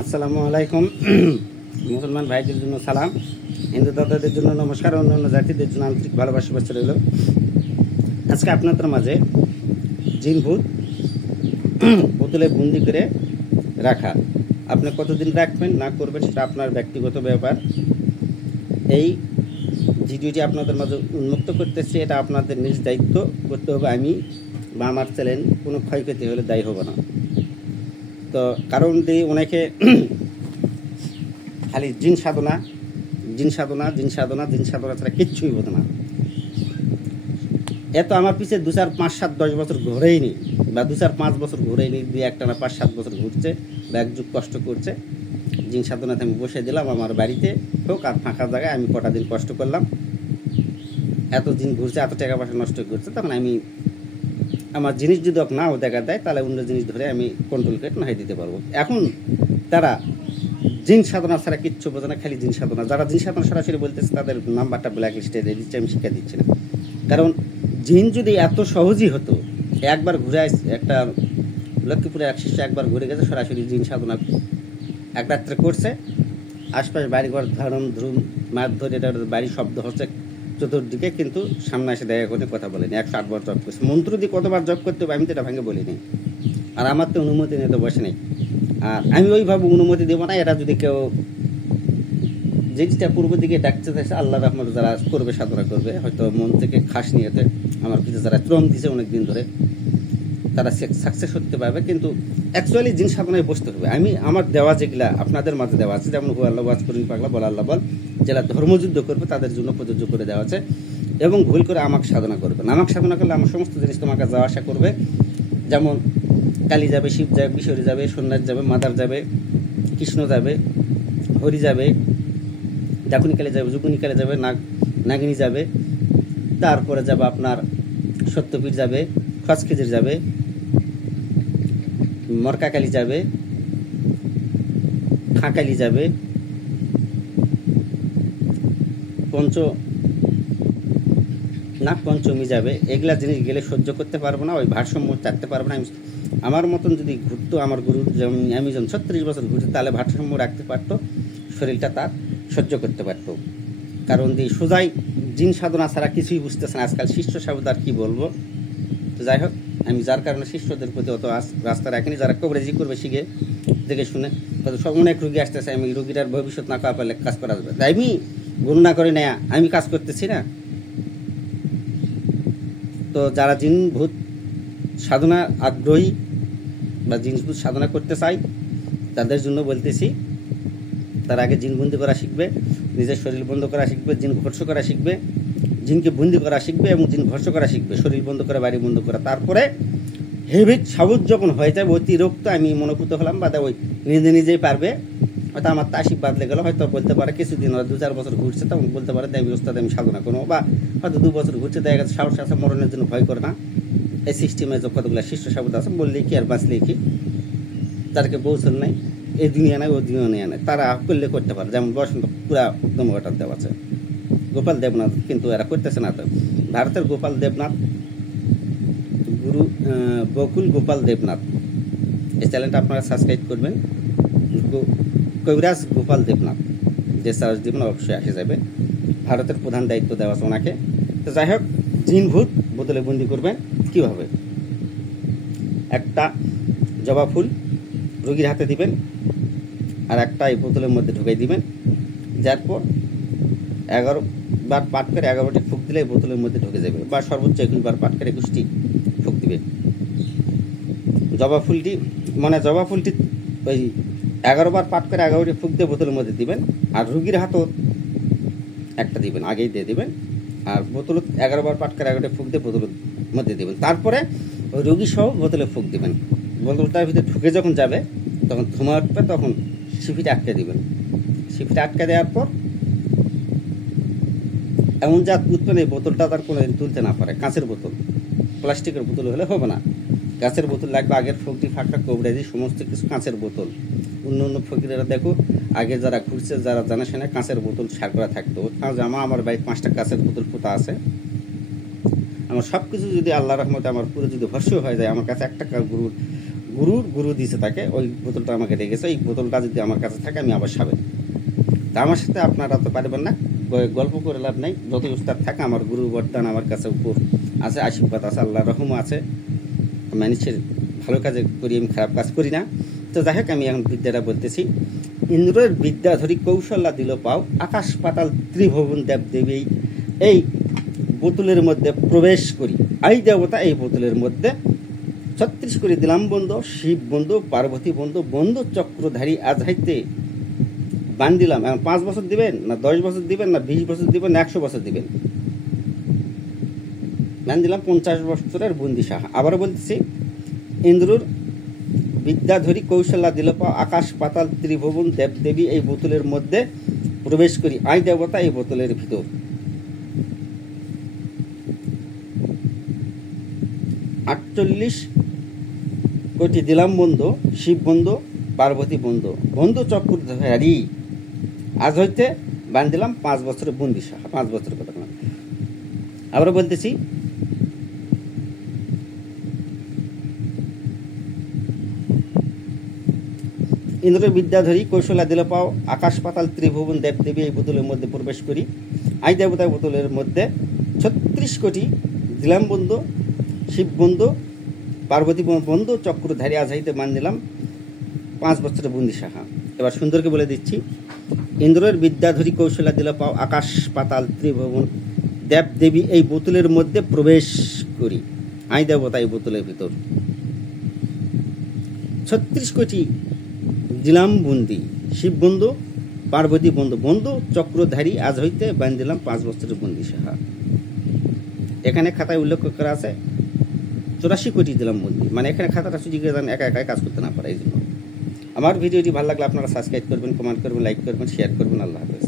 আসসালামু আলাইকুম। মুসলমান ভাইদের জন্য সালাম, হিন্দু দাদাদের জন্য নমস্কার, অন্যান্য জাতিদের জন্য আন্তরিক ভালোবাসা বাচ্চা রইল। আজকে আপনাদের মাঝে জিন ভূত বোতলে বন্দি করে রাখা, আপনি কতদিন রাখবেন না করবেন সেটা আপনার ব্যক্তিগত ব্যাপার। এই ভিডিওটি আপনাদের মাঝে উন্মুক্ত করতেছি, এটা আপনাদের নিজ দায়িত্ব করতে হবে। আমি বা আমার চ্যানেল কোনো ক্ষয়ক্ষতি হলে দায়ী হব না। তো কারণ দিয়ে অনেকে খালি জিন সাধনা ছাড়া কিচ্ছুই হতো না। এত আমার পিছিয়ে 2, 4, 5, 7, 10 বছর ঘুরেইনি, বা 2, 4, 5 বছর ঘুরেইনি, 2, 1 টানা 5, 7 বছর ঘুরছে বা এক যুগ কষ্ট করছে। জিন সাধনাতে আমি বসে দিলাম আমার বাড়িতে হোক আর ফাঁকা জায়গায়, আমি কটা দিন কষ্ট করলাম। এত দিন ঘুরছে, এত টাকা পয়সা নষ্ট করছে, তখন আমি আমার জিনিস যদি নাও দেখা দেয় তাহলে অন্য জিনিস ধরে আমি কন্ট্রোল করে নাহিয়ে দিতে পারবো। এখন তারা জিন সাধনা ছাড়া কিচ্ছু বোঝে না, খালি জিন সাধনা। যারা জিন সাধনা সরাসরি বলতেছে তাদের নাম্বারটা ব্ল্যাক লিস্টে দিয়ে দিচ্ছে, আমি শিক্ষা দিচ্ছি না। কারণ জিন যদি এত সহজই হতো, একবার ঘুরে একটা লক্ষ্মীপুরে এক শিষ্য একবার ঘুরে গেছে, সরাসরি জিন সাধনা এক রাত্রে করছে। আশপাশ বাড়িঘর ধারণ ধরুন মাছ ধরে এটা বাড়ি শব্দ হচ্ছে চতুর্দিকে, কিন্তু সামনে এসে দেখা করে কথা বলেনি। 108 বার জব করছে। মন্ত্র দিয়ে কতবার জব করতে হবে আমি তো এটা ভাঙে বলিনি, আর আমার তো অনুমতি নিয়ে তো বসে নেই। আর আমি ওইভাবে অনুমতি দেবো না। এরা যদি কেউ যেটা পূর্ব দিকে ডাকতে চাইছে, আল্লাহ রহমত যারা করবে, সাধনা করবে, হয়তো মন থেকে খাস নিয়েতে আমার কিছু যারা শ্রম দিছে অনেকদিন ধরে, তারা সাকসেস করতে পারবে। কিন্তু অ্যাকচুয়ালি জিন সাধনায় বসতে হবে। আমি আমার দেওয়া যেগুলা আপনাদের মাঝে দেওয়া আছে, যেমন আল্লাহ ওয়াজ করেন পাগলা বল আল্লাহ বল, যারা ধর্মযুদ্ধ করবে তাদের জন্য প্রযোজ্য করে দেওয়া আছে। এবং ভুল করে আমাকে সাধনা করবে না। আমাকে সাধনা করলে আমার সমস্ত জিনিস তোমাকে যাওয়া আসা করবে। যেমন কালী যাবে, শিব যাবে, কিশোরী যাবে, সন্ন্যাস যাবে, মাদার যাবে, কৃষ্ণ যাবে, হরি যাবে, ডাকুনিকালে যাবে, যুগুনিকালে যাবে, নাগিনী যাবে, তারপরে যাবে আপনার সত্যপীর যাবে, খচখেজির যাবে, মরকাকালী যাবে, খাঁকালি যাবে, পঞ্চমী যাবে। এগুলা জিনিস গেলে সহ্য করতে পারবো না, ওই ভারসাম্য রাখতে পারবো না। আমার মতন যদি ঘুরতো, আমার গুরু যেমন আমি যখন 36 বছর ঘুরছি, তাহলে ভারসাম্য রাখতে পারতো, শরীরটা তার সহ্য করতে পারতো। কারণ দিয়ে সোজাই জিন সাধনা ছাড়া কিছুই বুঝতেছে না আজকাল শিষ্য সাবধার কি বলবো। তো যাই হোক, আমি যার কারণে শিষ্যদের প্রতি অত রাস্তা রাখিনি। যারা কবরেজি করবে শিখে দেখে শুনে, সব অনেক রুগী আসতেছে, আমি রুগীটার ভবিষ্যৎ না করা পারলে কাজ করা যাবে, তাই আমি গণনা করে নেয়া, আমি কাজ করতেছি না। তো যারা জিন ভূত সাধনা আগ্রহী বা জিন ভূত সাধনা করতে চাই, তাদের জন্য বলতেছি, তার আগে জিন বন্দি করা শিখবে, নিজের শরীর বন্ধ করা শিখবে, জিন ভর্ষ করা শিখবে, জিনকে বন্দি করা শিখবে এবং জিন ভর্ষ করা শিখবে, শরীর বন্ধ করা, বাড়ি বন্ধ করা। তারপরে হেভিট সাবুত যখন হয়ে যায়, অতিরিক্ত আমি মনোভূত হলাম, বা ওই নিজেই পারবে। হয়তো আমার তাসিক বাদলে গেল, হয়তো বলতে পারে কিছুদিন, 2, 4 বছর ঘুরছে, তখন বলতে পারে আমি ওস্তাদ আমি সাধনা করবো। বা হয়তো 2 বছর ঘুরছে, দেখা গেছে সাহস আছে, মরণের জন্য ভয় করে না। এই সিস্টেমে কতগুলো শিষ্য সাবুত আছে, বললেই কি আর বাঁচলেই কি, তাদেরকে বৌসল নাই, এই দুনিয়া নাই, ওই দুনিয়া নেই, তারা করলে করতে পারে। যেমন বসন্ত পুরা একদম ওটার দেওয়া আছে, গোপাল দেবনাথ, কিন্তু এরা করতেছে না। তো ভারতের গোপাল দেবনাথ, গুরু বকুল গোপাল দেবনাথ, এই চ্যানেলটা আপনারা সাবস্ক্রাইব করবেন। কবিরাজ গোপাল দেবনাথ, যে সার্চ দিবেন অবশ্যই আসে যাবে। ভারতের প্রধান দায়িত্ব দেওয়া আছে ওনাকে। তো যাই হোক, জিন ভূত বোতলে বন্দি করবেন কীভাবে? একটা জবা ফুল রোগীর হাতে দিবেন, আর একটা এই বোতলের মধ্যে ঢুকাই দিবেন। যার পর 11 বার পাঠ করে 11টি ফুক দিলে এই বোতলের মধ্যে ঢুকে যাবে, বা সর্বোচ্চ 21 বার পাঠ করে 21টি ফুক দিবে। জবা ফুলটি ওই 11 বার পাঠ করে 11টি ফুক দিয়ে বোতলের মধ্যে দিবেন, আর রুগীর হাতও একটা দিবেন, আগেই দিয়ে দিবেন। আর বোতল 11 বার পাঠ করে 11টি ফুক দিয়ে বোতলের মধ্যে দিবেন। তারপরে ওই রুগী সহ বোতলে ফুক দিবেন। বোতলটার ভিতরে ঢুকে যখন যাবে, তখন ধোঁয়া উঠবে, তখন সিপিটা আটকে দিবেন। সিপিটা আটকে দেওয়ার পর এমন জাত উঠবেন এই বোতলটা তার কোনো তুলতে না পারে। কাঁচের বোতল, প্লাস্টিকের বোতল হলে হবে না, কাঁচের বোতল লাগবে। আগের ফকটি ফাঁকা কবরাজি সমস্ত কিছু কাঁচের বোতল। অন্য ফকিরেরা দেখো, আগে যারা ঘুরছে, যারা জানাশোনা, কাঁচের বোতল সার করা থাকতো। আমার বাড়িতে 5টা কাঁচের বোতল পোতা আছে। আমার সব কিছু যদি আল্লাহ রহমতে আমার পুরো যদি ভরসা হয়ে যায়, আমার কাছে একটা গুরু দিয়েছে তাকে, ওই বোতলটা আমাকে রেখেছে। ওই বোতলটা যদি আমার কাছে থাকে আমি আবার সাবেন। তা আমার সাথে আপনারা তো পারবেন না, গল্প করে লাভ নাই। যতই উস্তাদ থাকে, আমার গুরু বরদান আমার কাছে উপর আছে, আশীর্বাদ আছে, আল্লাহর রহম আছে। মানুষের ভালো কাজে করি, আমি খারাপ কাজ করি না। তো যাই হোক, আমি এখন বিদ্যাটা বলতেছি। ইন্দ্রের বিদ্যা ধরি কৌশল্যা দিল পাও, আকাশ পাতাল ত্রিভুবন দেব দেবী এই বোতলের মধ্যে প্রবেশ করি। আই দেবতা এই বোতলের মধ্যে 36 করে দিলাম বন্ধু, শিব বন্ধু, পার্বতী বন্ধু, বন্ধু চক্রধারী আজ হাইতে বান্ধিলাম। এখন 5 বছর দিবেন না 10 বছর দিবেন না 20 বছর দিবেন না 100 বছর দিবেন? বান্ধিলাম 50 বছরের বন্দি সাহা। আবারও বলতেছি, ইন্দ্রর বিদ্যাধরী কৌশল্যা দিল পাও, আকাশ পাতাল ত্রিভুবন দেব দেবী এই বোতলের মধ্যে প্রবেশ করি। আই দেবতা এই বোতলের ভিতর 48 কোটি দিলাম বন্ধু, শিব বন্ধু, পার্বতী বন্ধু, বন্ধু চক্রধারী আজ হইতে বান্ধিলাম 5 বছরের বন্দি সাহা। 5 বছরের কথা না। আবার বলতেছি, ইন্দ্রের বিদ্যাধরী কৌশল্যা দিল পাও, আকাশ পাতাল ত্রিভুবন দেব দেবী এই বোতলের মধ্যে প্রবেশ করি। আই দেবতা বোতলের মধ্যে 36 কোটি দিলাম বন্ধু, শিব বন্ধু, পার্বতী বন্ধু, চক্রধারী আজ হইতে বান্ধিলাম 5 বছরের বন্দি সাহা। এবার সুন্দরকে বলে দিচ্ছি, ইন্দ্রের বিদ্যাধরী কৌশল্যা দিল পাও, আকাশ পাতাল ত্রিভুবন দেব দেবী এই বোতলের মধ্যে প্রবেশ করি। আই দেবতা এই বোতলের ভিতর 36 কোটি দিলাম বন্দি, শিব বন্ধু, পার্বতী বন্ধু, বন্ধু চক্রধারী আজ হইতে বান্ধিলাম 5 বছরের বন্দি সাহা। এখানে খাতায় উল্লেখ করা আছে 84 কোটি দিলাম বন্দি। মানে এখানে খাতাটা সুযোগ একা একাই কাজ করতে না পারে। এই জন্য আমার ভিডিওটি ভালো লাগলে আপনারা সাবস্ক্রাইব করবেন, কমেন্ট করবেন, লাইক করবেন, শেয়ার করবেন। আল্লাহ হাফেজ।